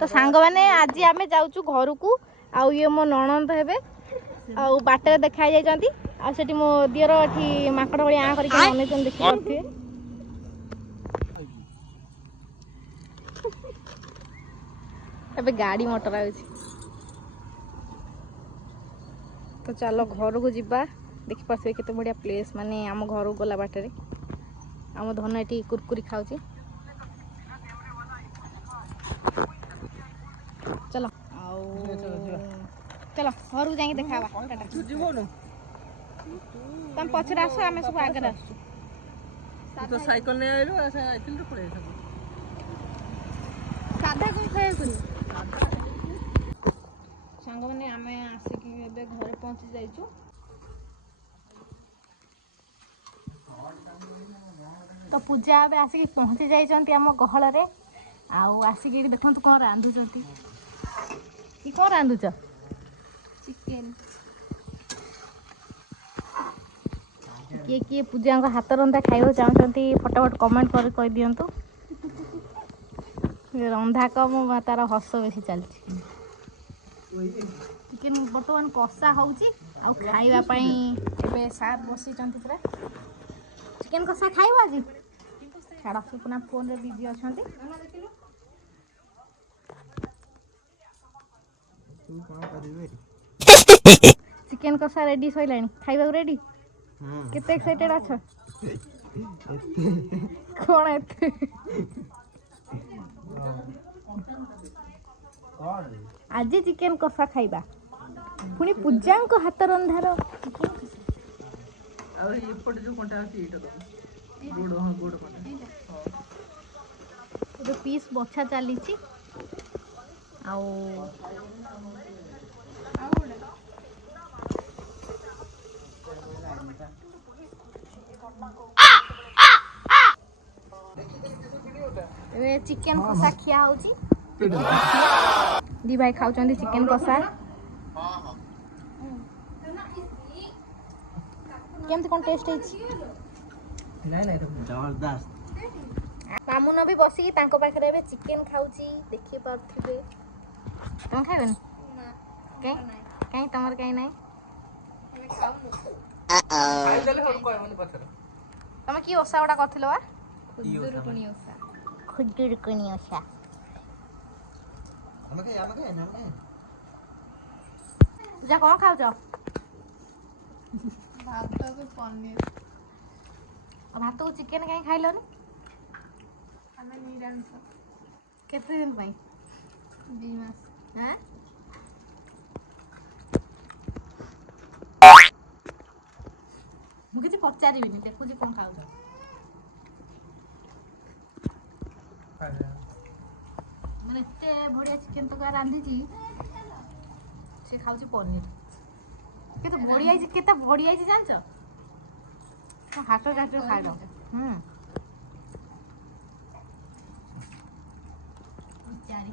तो सांग मैंने आज आम जाऊँ घर को आउ ये मो नणंद हेबे आउ बाटर देखा जाइछंती आ सेठी मो दियर एठी माकड़ भली आ करिक अनेचन देखि पाथि एबे गाड़ी मोटर आउछि तो चलो घर को जिबा देखि पाथि केते बढ़िया प्लेस माने आम घर को गला बाटरे आम धन एठी कुरकुरी खाउछि चलो चलो घर को जाके देखाबा तुम पछरे आस आम सब आगे आसु तो साइकिल नहीं आइलो ऐसा साइकिल रे पड़े सब साधा कोन खाए सुन सांग माने आमे आसिकी एबे घरे पहुंची जाइछु तो पूजा एबे आसिकी पहुंची जाइछंती हम गहळ रे आउ आसिकी देखंतु कोन रांधुचंती की कोन रांधुच चिकन किए किए पूजा को हाथ रंधा खाइबा चाहते फटाफट कमेंट कर कह दिंतु रंधा कम तार हस बेसी चलती चिकेन बर्तमान कषा होउची आ खाइबा पई एबे साथ बसी चंती पूरा चिकेन कषा खाइबा आज छाड़ा सुपना फोन रे बिजी अछंती तू कोन करिवे चिकेन कषा रेडी सइलानी खाइबा रेडी केते एक्साइटेड अछ कोन एते आज चिकेन कषा खाइबा पुनी पूजा को हाथ रंधार आ एपट जो कोंटा अछि एटा तो गोड़ हां गोड़ कोंटा तो पीस बछा चली आउ चिकेन कषा खिया होची दी भाई खाउचंदी चिकेन कषा केमती कोन टेस्ट हेची नहीं नहीं जबरदस्त मामुन भी बसिकी तांको पाखरे बे चिकेन खाउची देखि पारथिबे तुम खाइबे ना के काई तमर काई नाही हम खाउनु खाइ देले हम कोइ मने पछर तमे की ओसा उडा करथिलो बा खुदुरुकुनी ओसा हमके नाम नहीं पूजा कोन खाउछ भात को पनीर और भात को चिकेन काई खाइलोनी हमें निरांश केते दिन पई 2 मास हैं मुझे पचारिबिनी देखुजी कोन खाउछ मैंने एते बढ़िया चिकेन तो रांधी से खाउची पनीर केते बढ़िया जानछ तो हाथ जाच खाइलो चारी